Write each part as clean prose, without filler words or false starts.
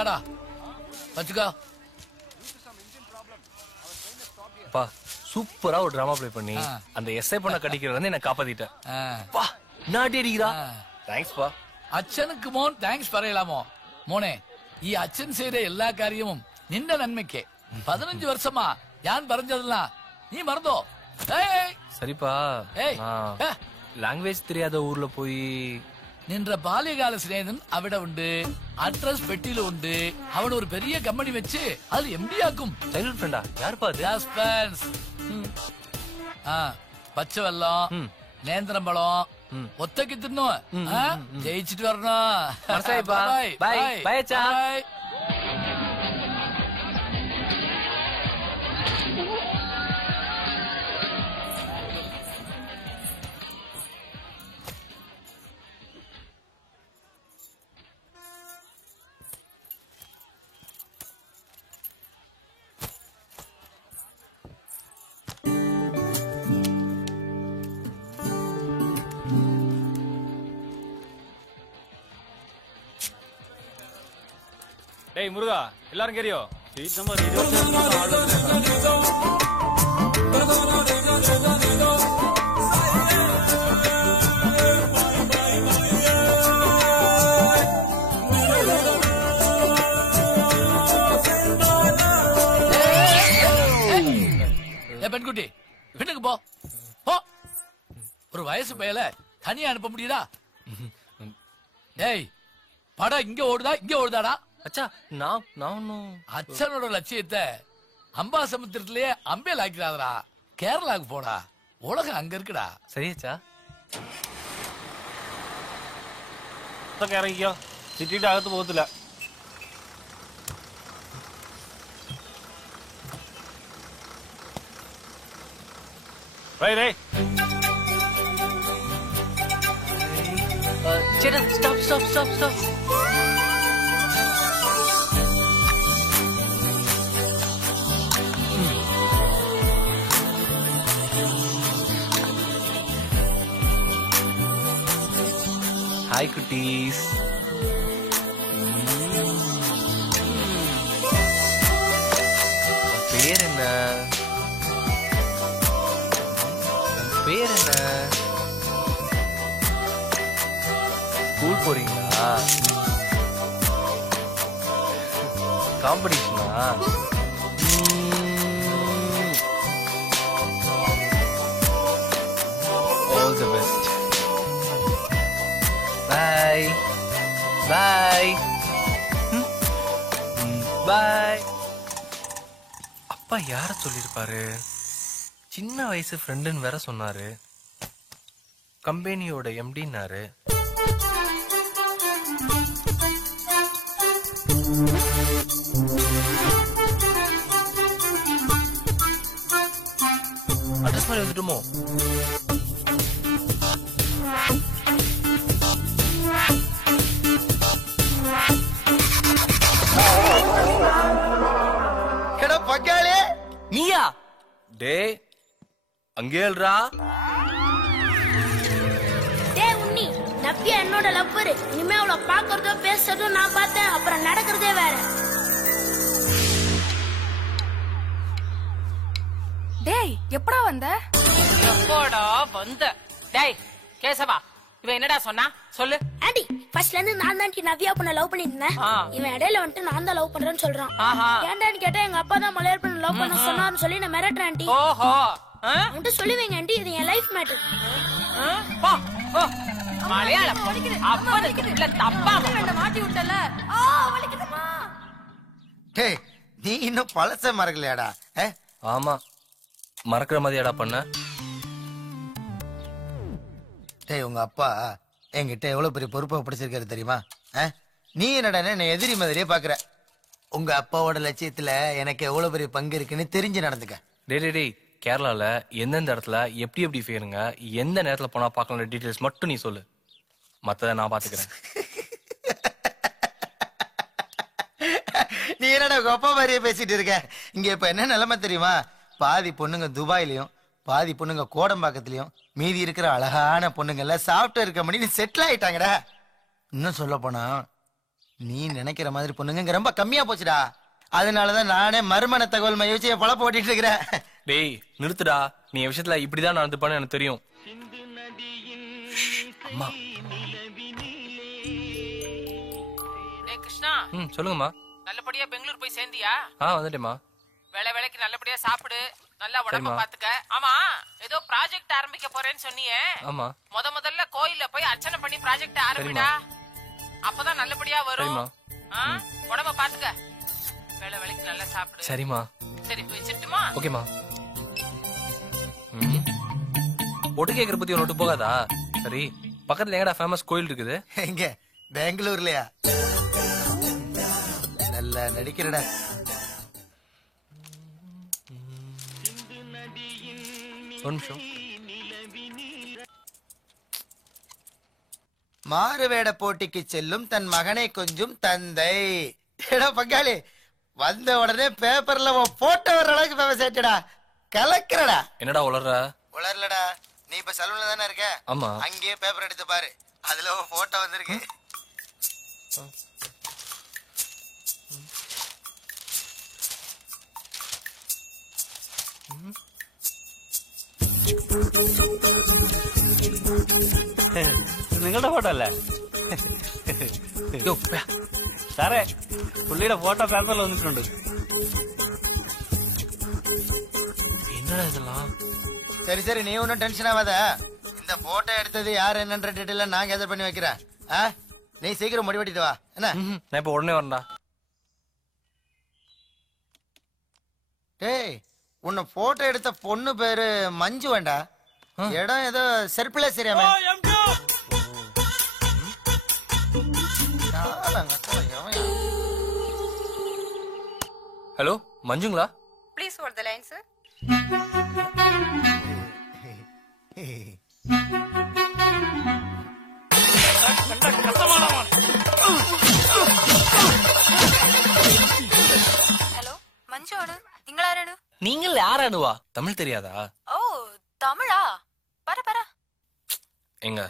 இந்தாடா வச்சுக்கோ. பா சூப்பரா ஒரு டிராமா ப்ளே பண்ணி அந்த எஸ்ஐ பொண்ண கடிக்கிறது வந்து என்ன காப்பாத்திட்டேன். பா நாட்டி அடிக்கிறா. தேங்க்ஸ் பா. അച്ഛനക്ക് മോൻ താങ്ക്സ് പറയലാമോ? മോനെ ഈ അച്ഛൻ ചെയ്ത എല്ലാ കാര്യവും നിന്റെ നന്മയ്ക്ക്. 15 വർഷമാ ഞാൻ പറഞ്ഞതെല്ലാം നീ മറന്നോ? சரிப்பா. லாங்குவேஜ் தெரியாத ஊர்ல போய் നിന്റെ ബാല്യകാല സ്നേഹൻ അവിടെ ഉണ്ട്. അഡ്രസ് പെട്ടിയിലും ഉണ്ട്. അവൻ ഒരു പെരിയ കമ്പനി വെച്ച് അത് MD ആക്കും. ചൈൽഡ് ഫ്രണ്ടാ? யாருப்பா அது? സസ്പെൻസ്. പച്ചവെള്ളം നേന്ത്രം പഴം ഒറ്റയ്ക്ക് തിന്നോ. ജയിച്ചിട്ട് വരണോ? ബൈ ബൈ അച്ഛാ. டேய் முருகா, எல்லாரும் கேரியோ? Seat number 20. பெண்குட்டி வீட்டுக்கு போ. ஒரு வயசு பையல தனியா அனுப்ப முடியுதா? ஏய் படம் இங்க ஓடுதா இங்க ஓடுதாடா? அச்சா நான் அச்சனோட லட்சியத்தை அம்பாசமுத்திரத்திலேயே அம்பேல் ஆக்கிறாதரா. கேரளாவுக்கு போடா, உலகம் அங்க இருக்குடா. சரி அச்சா. இறங்கிக்கோ, சிட்டிட்டு அகத்து போகத்துல. ஸ்டாப். ஹாய் குட்டீஸ். பேர் என்ன? ஸ்கூல் போறீங்களா? காம்படிஷனா? All the best. Bye. அப்பா யார சொல்லிருப்பாரு? சின்ன வயசு ஃப்ரெண்டுன்னு வேற சொன்னாரு. கம்பெனியோட MDனாரு. அட்ரஸ் மாதிரி வந்துட்டுமோ? நீயா? டே அங்கேல்ரா. டேய் உன்னி, நப்பியா என்னோட லவ்வர். இனிமே அவளை பாக்குறதோ பேசுறதோ நான் பார்த்தேன். அப்புறம் நடக்கிறதே வேற. டேய் எப்படா வந்த? எப்படா வந்த? டேய் கேசவா, இவன் என்னடா சொன்னா சொல்லு. ஆண்டி ஃபர்ஸ்ட்ல இருந்து நான் தான் நவ்யா பொண்ண லவ் பண்ணிருந்தேன். இவன் இடையில வந்துட்டு நான் தான் லவ் பண்றேன்னு சொல்றான். ஏன்டான்னு கேட்டா எங்க அப்பா தான் மலையாள பொண்ணு லவ் பண்ண சொன்னான்னு சொல்லி நான் மிரட்டுறேன் ஆண்டி. ஓஹோ உன்கிட்ட சொல்லுவேங்க ஆண்டி, இது என் லைஃப் மேட்டர். மலையாள அப்பனுக்கு இல்ல தப்பா மாட்டி விட்டல. வலிக்குதுமா? டேய் நீ இன்னும் பழச மறக்கலையாடா? ஆமா மறக்கிற மாதிரியாடா பண்ண. டேய் உங்க அப்பா என்கிட்ட எவ்வளவு பெரிய பொறுப்பை பிடிச்சிருக்காரு தெரியுமா? நீ என்னடா என்ன எதிரி மாதிரியே பாக்குற. உங்க அப்பாவோட லட்சியத்துல எனக்கு எவ்வளவு பெரிய பங்கு இருக்குன்னு தெரிஞ்சு நடந்துக்க. டேய் கேரளால எந்தெந்த இடத்துல எப்படி ஃபேருங்க, எந்த நேரத்துல போனா பார்க்கலாம் டீடைல்ஸ் மட்டும் நீ சொல்லு. மத்தத நான் பாத்துக்கிறேன். நீ என்னடா உங்க அப்பா மாதிரியே பேசிட்டு இருக்க? இங்க இப்ப என்ன நிலைமை தெரியுமா? பாதி பொண்ணுங்க துபாயிலையும் பாதி பொண்ணுங்க கோடம்பாக்கத்திலயும் மீதி இருக்கிற அழகான பொண்ணுங்க எல்லாம் சாஃப்ட்வேர் கம்பெனி செட்டில் ஆயிட்டாங்கடா. இன்னும் சொல்ல போனா நீ நினைக்கிற மாதிரி பொண்ணுங்க இங்க ரொம்ப கம்மியா போச்சுடா. அதனாலதான் நானே மறுமண தகவல் மைய வச்சு என் பழப்ப ஓட்டிட்டு இருக்கிறேன். டேய் நிறுத்துடா, நீ என் விஷயத்துல இப்படிதான் நடந்துப்பான்னு எனக்கு தெரியும். அம்மா. டேய் கிருஷ்ணா, சொல்லுங்கம்மா. நல்லபடியா பெங்களூர் போய் சேர்ந்தியா? வந்துட்டேம்மா. வேலைக்கு நல்லபடியா சாப்பிடு, நல்லா உடம்ப பாத்துக்க. ஆமா, ஏதோ ப்ராஜெக்ட் ஆரம்பிக்க போறேன்னு சொன்னியே. ஆமா. முதல்ல கோயில்ல போய் அர்ச்சனை பண்ணி ப்ராஜெக்ட் ஆரம்பிடா. அப்பதான் நல்லபடியா வரும். உடம்ப பாத்துக்க, வேலைக்கு நல்லா சாப்பிடு. சரிம்மா. சரி வச்சிட்டுமா? ஓகேம்மா. ஒட்டு கேக்குற பத்தி ஒன்று போகாதா? சரி, பக்கத்துல எங்கடா ஃபேமஸ் கோயில் இருக்குது? எங்க பெங்களூர்லயா? நல்லா நடிக்கிறடா. ஒரு நிமிஷம். மாறுவேட போட்டிக்கு செல்லும் தன் மகனை கொஞ்சம் தந்தை. ஏடா பங்காளி, வந்த உடனே பேப்பர்ல போட்டோ வர்ற அளவுக்கு ஃபேமஸ் ஆயிட்டடா. கலக்கிறடா. என்னடா உளர்ற? உளரலடா. நீ இப்ப சலூன்ல தானே இருக்க? ஆமா. அங்கேயே பேப்பர் எடுத்து பாரு, அதுல போட்டோ வந்திருக்கு. നിങ്ങളുടെ ഫോട്ടോ അല്ലേ സാറേ? പുള്ളിയുടെ ഫോട്ടോ പേപ്പറിൽ വന്നിട്ടുണ്ട്. என்னடா இதெல்லாம்? சரி சரி, நீ ஒன்னும் டென்ஷன் ஆகாத. இந்த போட்டோ எடுத்தது யார் என்னன்ற டீட்டெயில் நான் கேதர் பண்ணி வைக்கிறேன். நீ சீக்கிரம் முடிவெட்டிட்டு வா. என்ன? நான் இப்ப உடனே வரேன்டா. டேய், உன்னை போட்டோ எடுத்த பொண்ணு பேரு மஞ்சு வேண்டா. இடம் ஏதோ செர்பிளே சரியாம. ஹலோ, மஞ்சுங்களா? Please hold the line sir. Hello Manju ആണ്. നിങ്ങൾ ആരാണ്? நீங்கள் யாரானுவா? தமிழ் தெரியாதா? ஓ தமிழா? பர எங்க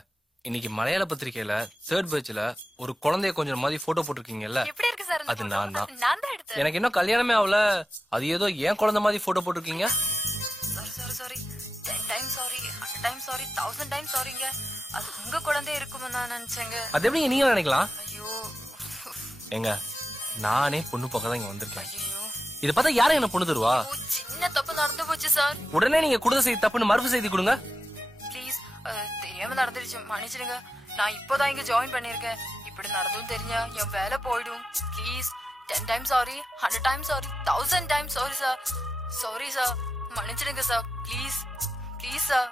இன்னைக்கு மலையாள பத்திரிக்கையில தேர்ட் பேஜ்ல ஒரு குழந்தைய கொஞ்சம் மாதிரி போட்டோ போட்டிருக்கீங்கல்ல, எப்படி இருக்கு சார்? அது நான் தான். நான் தான் எடுத்தேன். எனக்கு இன்னும் கல்யாணமே ஆகல, அது ஏதோ ஏன் குழந்தை மாதிரி போட்டோ போட்டிருக்கீங்க? Sorry 10 times sorry, 100 times sorry, 1000 times சாரிங்க. அது உங்க குழந்தை இருக்கும்னு நான் நினைச்சேங்க. அது எப்படி நீங்க நினைக்கலாம்? ஐயோ எங்க நானே பொண்ணு பார்க்க தான் இங்க வந்திருக்கேன். ஐயோ, இத பார்த்தா யாரும் என்ன பொண்ணு தருவா? சின்ன தப்பு நடந்து போச்சு சார். உடனே நீங்க கொடுத்த செய்தி தப்புன்னு மறுப்பு செய்தி கொடுங்க. ப்ளீஸ், தெரியாம நடந்துருச்சு, மன்னிச்சிடுங்க. நான் இப்போதான் இங்க ஜாயின் பண்ணிருக்கேன். இப்படி நடந்தும் தெரிஞ்சா என் வேலை போயிடும். Please 10 times sorry, 100 times sorry, 1000 times sorry sir. Sorry sir, மன்னிச்சிடுங்க சார். Please please sir,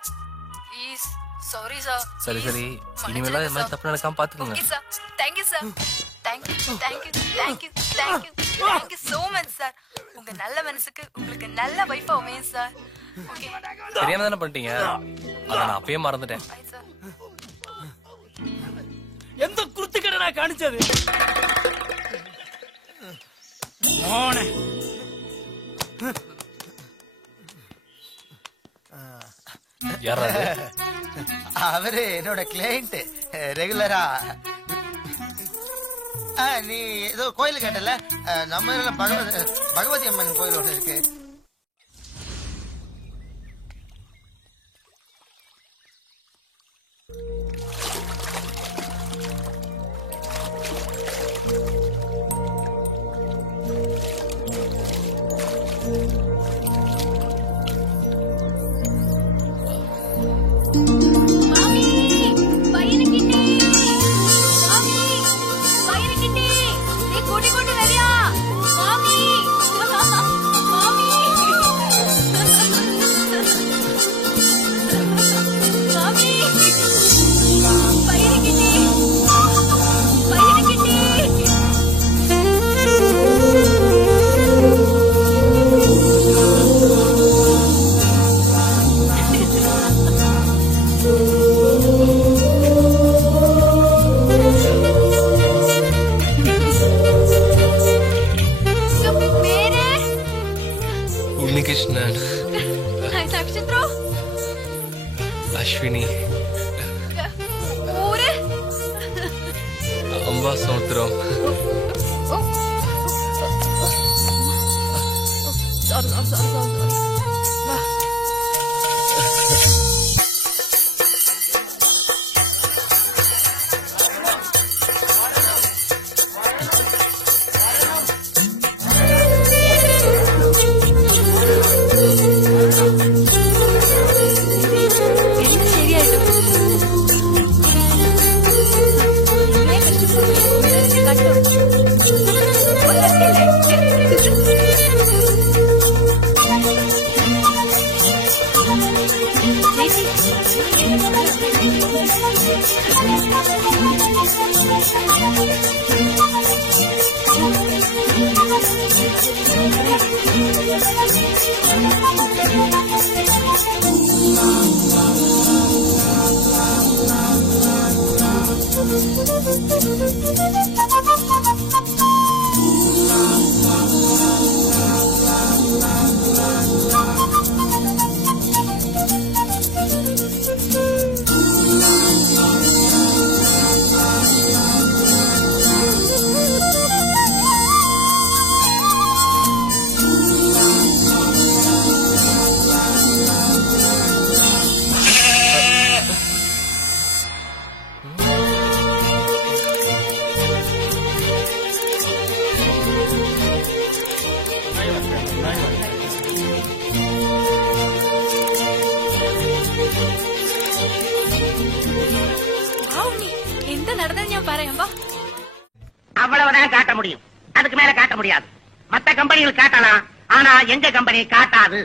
please. Sorry sir. சரி சரி, இனிமேல இந்த மாதிரி தப்பு நடக்காம பாத்துக்கோங்க. Okay sir. Thank you sir. Thank you thank you thank you thank you thank you so much sir. உங்க நல்ல மனசுக்கு உங்களுக்கு நல்ல வைஃப் அமையும் சார். ஓகே. தெரியாம தானே பண்ணிட்டீங்க, அத நான் அப்பயே மறந்துட்டேன். Bye sir. എന്ത് കുരുത്തിക്കെടാ കാണിച്ചത്? മോനെ யாரா அது? அவரு என்னோட கிளைண்ட், ரெகுலரா. நீ ஏதோ கோயில் கேட்டல, நம்ம இதுல பகவதி அம்மன் கோயில் ஒண்ணு இருக்கு. உன்னிகிருஷ்ணன், நட்சத்திரோ, அஸ்வினி, ஊரு, ரொம்ப சமுத்திரம். அவ்வளவுதான் காட்ட முடியும். அதுக்கு மேல காட்ட முடியாது. மத்த கம்பெனிகள் காட்டலாம், ஆனா எங்க கம்பெனி காட்டாது.